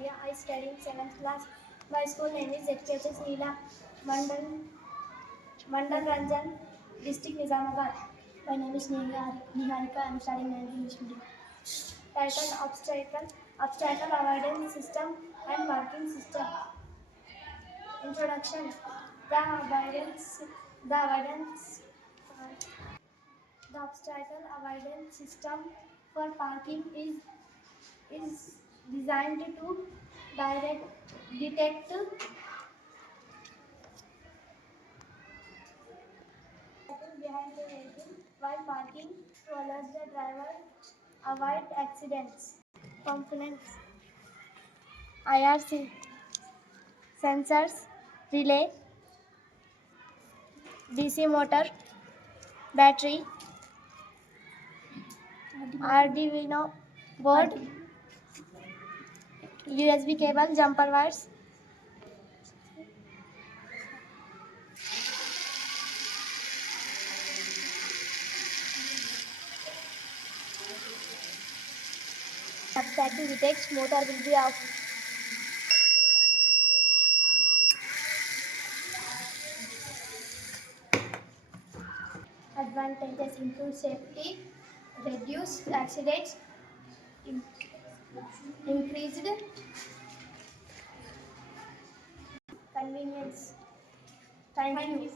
Arya. I study in 7th class. My school name is ZKHS Neela Mandal Ranjan, District Nizamabad. My name is Niharika. I am studying 9th English medium. Title Obstacle Avoidance System and Marking System. Introduction. The avoidance the avoidance the obstacle avoidance system for parking is designed to detect behind the vehicle while parking to alert the driver avoid accidents. Components: IRC, sensors, relay, DC motor, battery, arduino board, USB cable, jumper wires. Obstacle detects motor will be off. Advantages include safety, reduced accidents, increased convenience. Thank you.